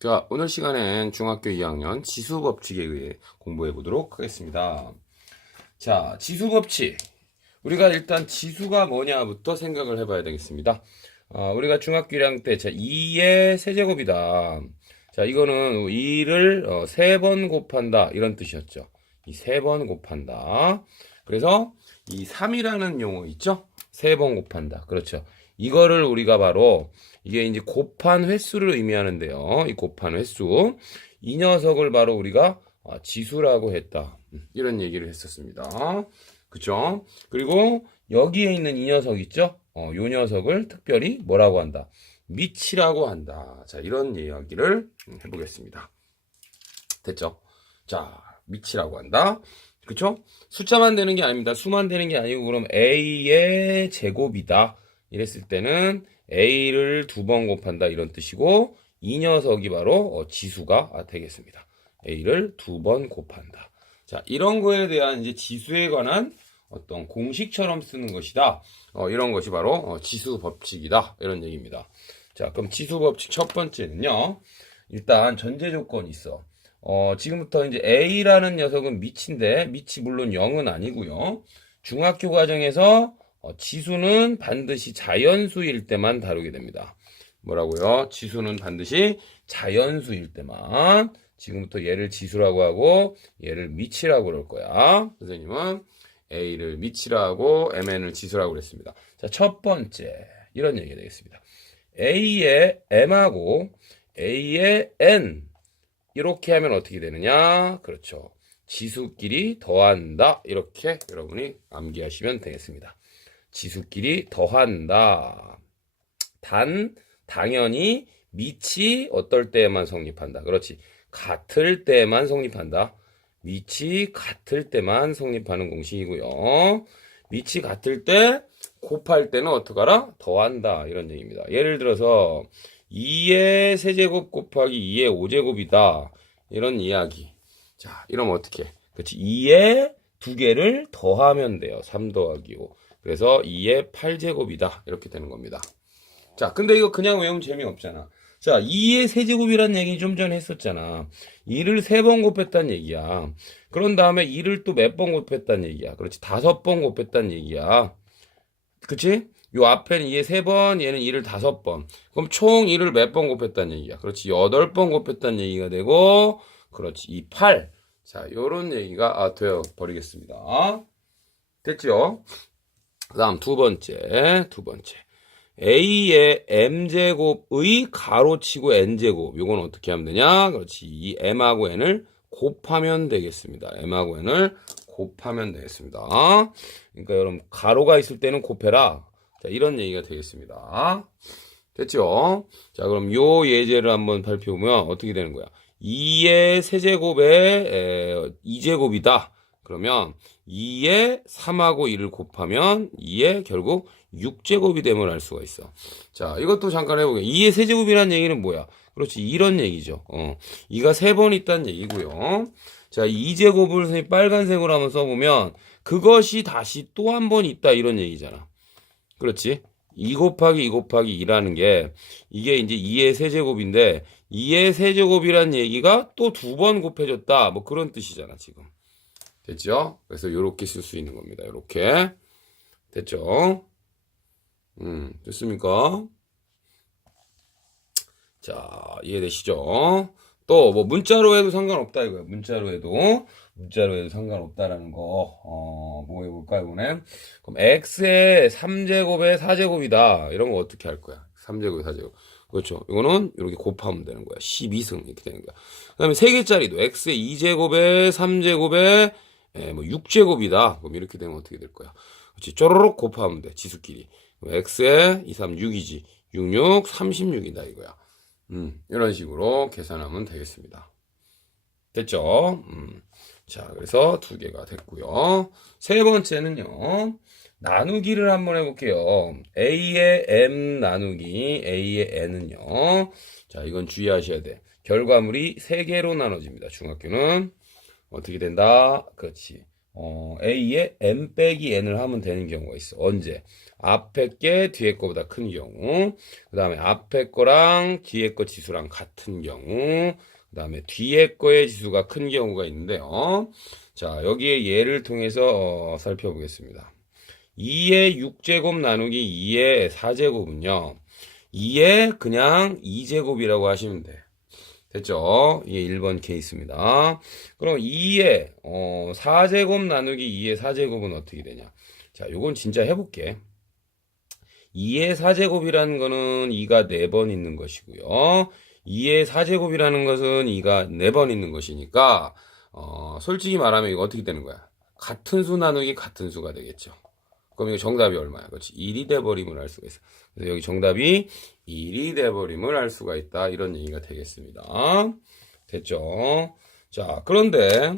자, 오늘 시간엔 중학교 2학년 지수법칙에 의해 공부해 보도록 하겠습니다. 자, 지수법칙. 우리가 일단 지수가 뭐냐부터 생각을 해봐야 되겠습니다. 우리가 중학교 1학년 때, 자, 2의 세제곱이다. 자, 이거는 2를 3번 곱한다. 이런 뜻이었죠. 이 3번 곱한다. 그래서 이 3이라는 용어 있죠? 3번 곱한다. 그렇죠. 이거를 우리가 바로 이게 이제 곱한 횟수를 의미하는데요. 이 곱한 횟수. 이 녀석을 바로 우리가 지수라고 했다. 이런 얘기를 했었습니다. 그쵸? 그리고 여기에 있는 이 녀석 있죠? 요 녀석을 특별히 뭐라고 한다? 미치라고 한다. 자, 이런 이야기를 해보겠습니다. 됐죠? 자, 미치라고 한다. 그쵸? 숫자만 되는 게 아닙니다. 수만 되는 게 아니고, 그럼 A의 제곱이다. 이랬을 때는 A를 2번 곱한다. 이런 뜻이고, 이 녀석이 바로 지수가 되겠습니다. A를 2번 곱한다. 자, 이런 거에 대한 이제 지수에 관한 어떤 공식처럼 쓰는 것이다. 이런 것이 바로 지수 법칙이다. 이런 얘기입니다. 자, 그럼 지수 법칙 첫 번째는요. 일단 전제 조건이 있어. 지금부터 이제 A라는 녀석은 미치인데, 미치 물론 0은 아니고요. 중학교 과정에서 지수는 반드시 자연수일 때만 다루게 됩니다. 뭐라고요? 지수는 반드시 자연수일 때만. 지금부터 얘를 지수라고 하고 얘를 미치라고 그럴 거야. 선생님은 A를 미치라고 MN을 지수라고 그랬습니다. 자, 첫 번째 이런 얘기가 되겠습니다. A의 M하고 A의 N 이렇게 하면 어떻게 되느냐? 그렇죠. 지수끼리 더한다. 이렇게 여러분이 암기하시면 되겠습니다. 지수끼리 더한다. 당연히 미치 어떨 때만 성립한다. 그렇지. 같을 때만 성립한다. 미치 같을 때만 성립하는 공식이고요. 미치 같을 때 곱할 때는 어떡하라? 더한다. 이런 얘기입니다. 예를 들어서 2의 세제곱 곱하기 2의 5제곱이다. 이런 이야기. 자, 이러면 어떻게? 그렇지. 2의 두 개를 더하면 돼요. 3 더하기 5. 그래서 2의 8제곱이다. 이렇게 되는 겁니다. 자, 근데 이거 그냥 외우면 재미없잖아. 자, 2의 세제곱이라는 얘기 좀 전에 했었잖아. 2를 3번 곱했다는 얘기야. 그런 다음에 2를 또 몇 번 곱했다는 얘기야. 그렇지. 5번 곱했다는 얘기야. 그치? 요 앞에는 2에 3번, 얘는 2를 5번. 그럼 총 2를 몇 번 곱했다는 얘기야. 그렇지. 8번 곱했다는 얘기가 되고, 그렇지. 이 8. 자, 요런 얘기가 되어 버리겠습니다. 됐죠? 그 다음 두 번째. A의 M제곱의 가로치고 N제곱. 요건 어떻게 하면 되냐? 그렇지. 이 M하고 N을 곱하면 되겠습니다. M하고 N을 곱하면 되겠습니다. 그러니까 여러분, 가로가 있을 때는 곱해라. 자, 이런 얘기가 되겠습니다. 됐죠? 자, 그럼 요 예제를 한번 살펴보면 어떻게 되는 거야? 2의 세제곱에 2제곱이다. 그러면 2에 3하고 2를 곱하면 2에 결국 6제곱이 됨을 알 수가 있어. 자, 이것도 잠깐 해보게. 2의 세제곱이라는 얘기는 뭐야? 그렇지. 이런 얘기죠. 2가 3번 있다는 얘기고요. 자, 2제곱을 선생님 빨간색으로 한번 써보면 그것이 다시 또 한 번 있다 이런 얘기잖아. 그렇지? 2 곱하기 2 곱하기 2라는 게 이게 이제 2의 세제곱인데 2의 세제곱이라는 얘기가 또 2번 곱해졌다. 뭐 그런 뜻이잖아, 지금. 됐죠? 그래서 요렇게 쓸 수 있는 겁니다. 요렇게. 됐죠? 됐습니까? 자, 이해되시죠? 또, 뭐, 문자로 해도 상관없다, 이거야. 문자로 해도 상관없다라는 거, 뭐 해볼까, 이번엔? 그럼, x의 3제곱의 4제곱이다. 이런 거 어떻게 할 거야? 3제곱, 4제곱. 그렇죠. 이거는 이렇게 곱하면 되는 거야. 12승, 이렇게 되는 거야. 그 다음에 3개짜리도 x의 2제곱의 3제곱의 뭐 6제곱이다. 그럼 이렇게 되면 어떻게 될 거야? 그렇지. 쪼로록 곱하면 돼. 지수끼리. x에 2, 3, 6이지. 6, 6, 36이다 이거야. 이런 식으로 계산하면 되겠습니다. 됐죠? 자, 그래서 두 개가 됐고요. 세 번째는요. 나누기를 한번 해볼게요. A의 M 나누기 A의 N은요. 자, 이건 주의하셔야 돼. 결과물이 3개로 나눠집니다. 중학교는. 어떻게 된다? 그렇지. a의 n 빼기 n을 하면 되는 경우가 있어. 언제? 앞에 게 뒤에 거보다 큰 경우, 그 다음에 앞에 거랑 뒤에 거 지수랑 같은 경우, 그 다음에 뒤에 거의 지수가 큰 경우가 있는데요. 자, 여기에 예를 통해서 살펴보겠습니다. 2의 6제곱 나누기 2의 4제곱은요. 2의 그냥 2제곱이라고 하시면 돼. 됐죠? 이게 1번 케이스입니다. 그럼 2의 4제곱 나누기 2의 4제곱은 어떻게 되냐? 자, 요건 진짜 해볼게. 2의 4제곱이라는 거는 2가 4번 있는 것이고요. 2의 4제곱이라는 것은 2가 4번 있는 것이니까 솔직히 말하면 이거 어떻게 되는 거야? 같은 수 나누기 같은 수가 되겠죠. 그럼 이거 정답이 얼마야? 그렇지. 1이 돼버림을 알 수가 있어. 그래서 여기 정답이 1이 돼버림을 알 수가 있다. 이런 얘기가 되겠습니다. 됐죠? 자, 그런데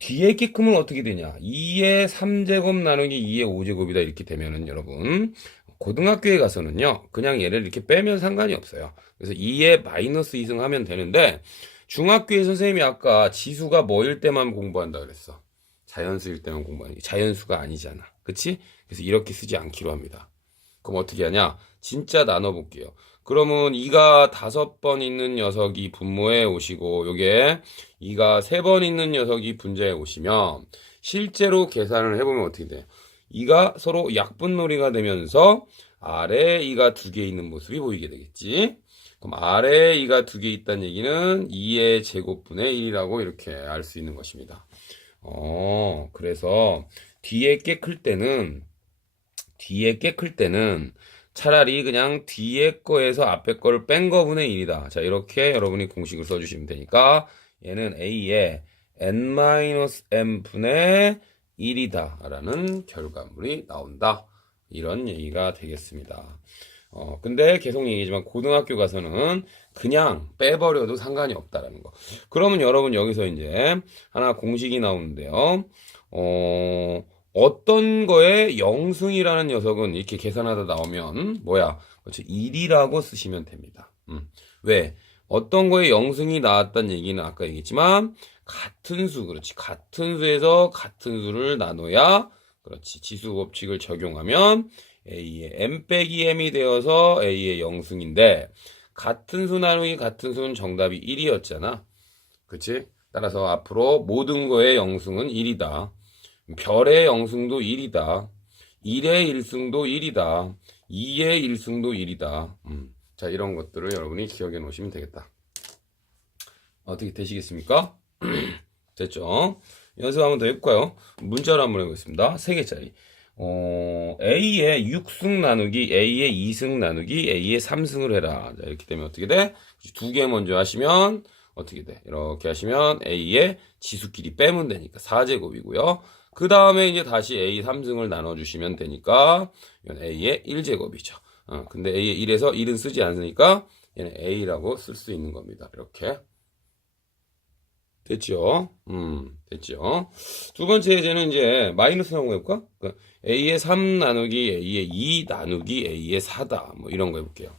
뒤에 게 크면 어떻게 되냐? 2의 3제곱 나누기 2의 5제곱이다. 이렇게 되면은 여러분 고등학교에 가서는요. 그냥 얘를 이렇게 빼면 상관이 없어요. 그래서 2의 마이너스 2승 하면 되는데 중학교에 선생님이 아까 지수가 뭐일 때만 공부한다 그랬어. 자연수일 때만 공부하는 게 자연수가 아니잖아. 그치? 그래서 이렇게 쓰지 않기로 합니다. 그럼 어떻게 하냐? 진짜 나눠볼게요. 그러면 2가 5번 있는 녀석이 분모에 오시고 요게 2가 3번 있는 녀석이 분자에 오시면 실제로 계산을 해보면 어떻게 돼요? 2가 서로 약분놀이가 되면서 아래에 2가 2개 있는 모습이 보이게 되겠지. 그럼 아래에 2가 2개 있다는 얘기는 2의 제곱분의 1이라고 이렇게 알 수 있는 것입니다. 그래서 뒤에 게 클 때는 차라리 그냥 뒤에 거에서 앞에 거를 뺀 거분의 1이다. 자, 이렇게 여러분이 공식을 써주시면 되니까 얘는 a의 n-m분의 1이다 라는 결과물이 나온다. 이런 얘기가 되겠습니다. 근데 계속 얘기지만 고등학교 가서는 그냥 빼버려도 상관이 없다라는 거. 그러면 여러분 여기서 이제 하나 공식이 나오는데요. 어떤 거에 영승이라는 녀석은 이렇게 계산하다 나오면 뭐야? 그렇죠. 1이라고 쓰시면 됩니다. 왜? 어떤 거에 영승이 나왔다는 얘기는 아까 얘기했지만 같은 수, 그렇지. 같은 수에서 같은 수를 나눠야 그렇지. 지수 법칙을 적용하면 a의 m 빼기 m이 되어서 a의 영승인데 같은 수 나누기 같은 수는 정답이 1이었잖아. 그치? 따라서 앞으로 모든 거의 영승은 1이다. 별의 영승도 1이다. 1의 1승도 1이다. 2의 1승도 1이다. 자, 이런 것들을 여러분이 기억해 놓으시면 되겠다. 어떻게 되시겠습니까? 됐죠? 연습 한번 더 해볼까요? 문자로 한번 해보겠습니다. 3개짜리. A의 6승 나누기, A의 2승 나누기, A의 3승을 해라. 자, 이렇게 되면 어떻게 돼? 2개 먼저 하시면 어떻게 돼? 이렇게 하시면 A의 지수끼리 빼면 되니까 4제곱이고요. 그 다음에 이제 다시 A 3승을 나눠주시면 되니까 이건 A의 1제곱이죠. 근데 A의 1에서 1은 쓰지 않으니까 얘는 A라고 쓸 수 있는 겁니다. 이렇게. 됐죠? 됐죠? 두 번째 예제는 이제 마이너스 한번 해볼까? 그러니까 A의 3 나누기 A의 2 나누기 A의 4다. 뭐 이런 거 해볼게요.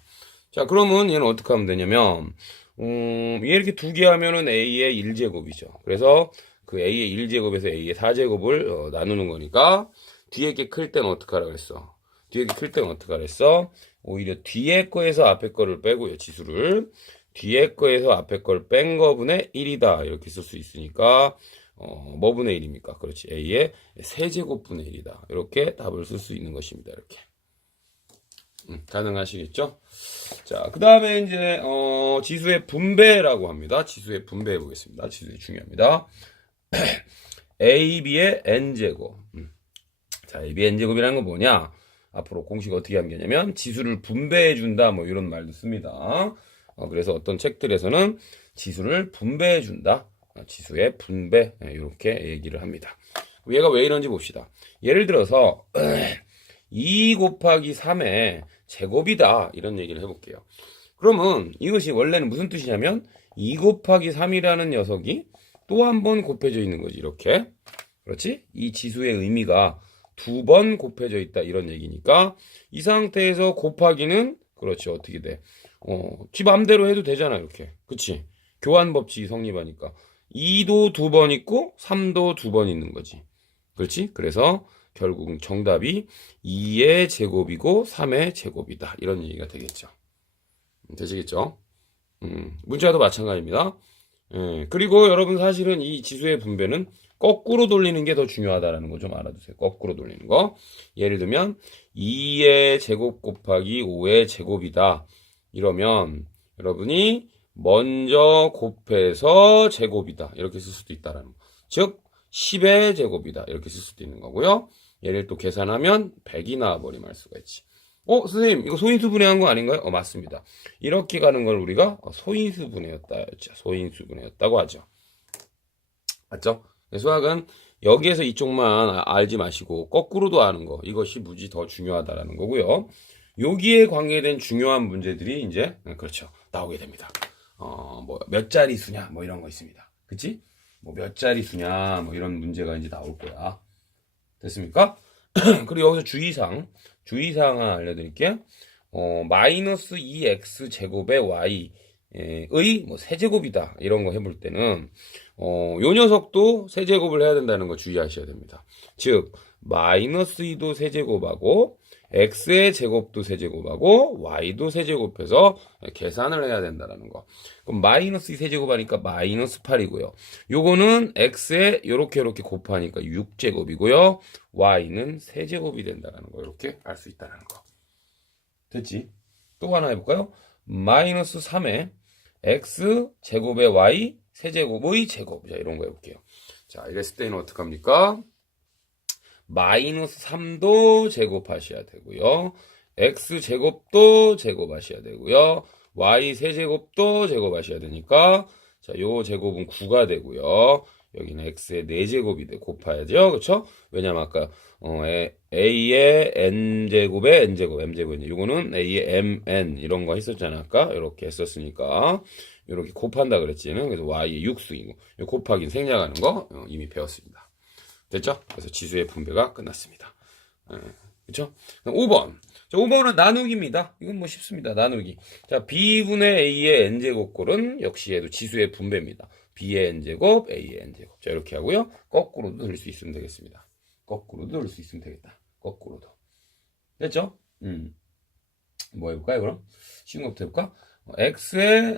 자, 그러면 얘는 어떻게 하면 되냐면, 얘 이렇게 2개 하면은 A의 1제곱이죠. 그래서 그 A의 1제곱에서 A의 4제곱을 나누는 거니까 뒤에 게 클 때는 어떻게 하라 그랬어? 뒤에 게 클 때는 어떻게 하라 그랬어? 오히려 뒤에 거에서 앞에 거를 빼고요, 지수를. 뒤에 거에서 앞에 걸 뺀 거분의 1이다. 이렇게 쓸 수 있으니까, 뭐 분의 1입니까? 그렇지. A의 세제곱분의 1이다. 이렇게 답을 쓸 수 있는 것입니다. 이렇게. 가능하시겠죠? 자, 그 다음에 이제, 지수의 분배라고 합니다. 지수의 분배해 보겠습니다. 지수의 중요합니다. A, B의 N제곱. 자, A, B, N제곱이라는 건 뭐냐? 앞으로 공식 어떻게 하면 지수를 분배해 준다. 뭐 이런 말도 씁니다. 그래서 어떤 책들에서는 지수를 분배해 준다. 지수의 분배. 이렇게 얘기를 합니다. 얘가 왜 이런지 봅시다. 예를 들어서 2 곱하기 3의 제곱이다. 이런 얘기를 해볼게요. 그러면 이것이 원래는 무슨 뜻이냐면 2 곱하기 3이라는 녀석이 또 한 번 곱해져 있는 거지. 이렇게. 그렇지? 이 지수의 의미가 2번 곱해져 있다. 이런 얘기니까 이 상태에서 곱하기는 그렇지. 어떻게 돼? 지 맘대로 해도 되잖아. 이렇게. 그치? 교환 법칙이 성립하니까 2도 2번 있고 3도 2번 있는 거지. 그렇지? 그래서 결국 정답이 2의 제곱이고 3의 제곱이다. 이런 얘기가 되겠죠. 되시겠죠? 문자도 마찬가지입니다. 예, 그리고 여러분 사실은 이 지수의 분배는 거꾸로 돌리는 게 더 중요하다는 거 좀 알아두세요. 거꾸로 돌리는 거. 예를 들면 2의 제곱 곱하기 5의 제곱이다. 이러면 여러분이 먼저 곱해서 제곱이다. 이렇게 쓸 수도 있다라는 거. 즉 10의 제곱이다. 이렇게 쓸 수도 있는 거고요. 얘를 또 계산하면 100이 나와버리면 알 수가 있지. 선생님, 이거 소인수 분해한 거 아닌가요? 맞습니다. 이렇게 가는 걸 우리가 소인수 분해였다. 소인수 분해였다고 하죠. 맞죠? 수학은 여기에서 이쪽만 알지 마시고 거꾸로도 아는 거, 이것이 무지 더 중요하다라는 거고요. 여기에 관계된 중요한 문제들이 이제 그렇죠, 나오게 됩니다. 뭐 몇 자릿수냐 뭐 이런 거 있습니다. 그치? 뭐 몇 자릿수냐 뭐 이런 문제가 이제 나올 거야. 됐습니까? 그리고 여기서 주의사항 하나 알려드릴게요. 마이너스 2x 제곱의 y의 뭐 세제곱이다 이런 거 해볼 때는 요 녀석도 세제곱을 해야 된다는 거 주의하셔야 됩니다. 즉 마이너스 2도 세제곱하고 x의 제곱도 세제곱하고 y도 세제곱해서 계산을 해야 된다는 거. 그럼 마이너스 2 세제곱하니까 마이너스 8이고요. 요거는 x에 요렇게 곱하니까 6제곱이고요. y는 세제곱이 된다는 거. 이렇게 알 수 있다는 거. 됐지? 또 하나 해볼까요? 마이너스 3에 x 제곱의 y 세제곱의 제곱. 자, 이런 거 해볼게요. 자, 이랬을 때는 어떡합니까? 마이너스 3도 제곱하셔야 되고요. x 제곱도 제곱하셔야 되고요. y 세제곱도 제곱하셔야 되니까 자, 요 제곱은 9가 되고요. 여기는 x의 4제곱이 곱해야죠. 그렇죠? 왜냐면 아까 a의 n제곱에 n제곱, m제곱인데 요거는 a의 mn 이런 거 했었잖아. 아까 이렇게 했었으니까 이렇게 곱한다 그랬지는. 그래서 y의 6승이고 요 곱하기 생략하는 거 이미 배웠습니다. 됐죠? 그래서 지수의 분배가 끝났습니다. 그렇죠? 5번. 자, 5번은 나누기입니다. 이건 뭐 쉽습니다. 나누기. 자, b분의 a의 n제곱꼴은 역시 얘도 지수의 분배입니다. b의 n제곱, a의 n제곱. 자, 이렇게 하고요. 거꾸로도 돌릴 수 있으면 되겠습니다. 거꾸로도 돌릴 수 있으면 되겠다. 거꾸로도. 됐죠? 뭐 해볼까요, 그럼? 쉬운 것부터 해볼까? x의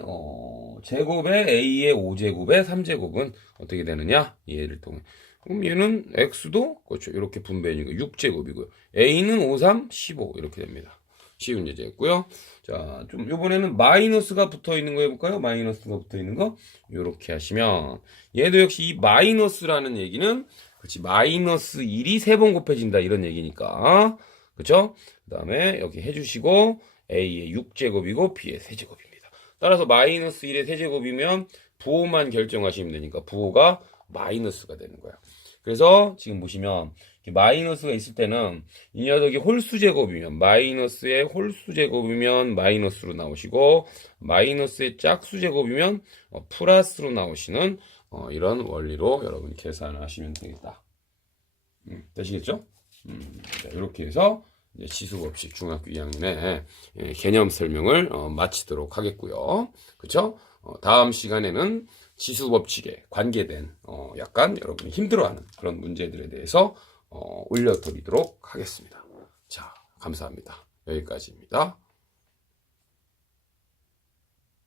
제곱에 a의 5제곱에 3제곱은 어떻게 되느냐? 얘를 통해. 그럼 얘는 x도 그렇죠. 이렇게 분배니까 6제곱이고요. a는 5, 3, 15 이렇게 됩니다. 쉬운 예제였고요. 자, 좀 요번에는 마이너스가 붙어 있는 거 해볼까요? 마이너스가 붙어 있는 거 이렇게 하시면 얘도 역시 이 마이너스라는 얘기는 그렇지 마이너스 1이 3번 곱해진다 이런 얘기니까 그렇죠? 그다음에 여기 해주시고 a의 6제곱이고 b의 세제곱입니다. 따라서 마이너스 1의 세제곱이면 부호만 결정하시면 되니까 부호가 마이너스가 되는 거야. 그래서 지금 보시면 마이너스가 있을 때는 이 녀석이 홀수제곱이면 마이너스의 홀수제곱이면 마이너스로 나오시고 마이너스의 짝수제곱이면 플러스로 나오시는 이런 원리로 여러분이 계산하시면 되겠다. 되시겠죠? 자, 이렇게 해서 이제 지수법칙 중학교 2학년의 개념 설명을 마치도록 하겠고요. 그렇죠? 다음 시간에는 지수법칙에 관계된 약간 여러분이 힘들어하는 그런 문제들에 대해서 올려드리도록 하겠습니다. 자, 감사합니다. 여기까지입니다.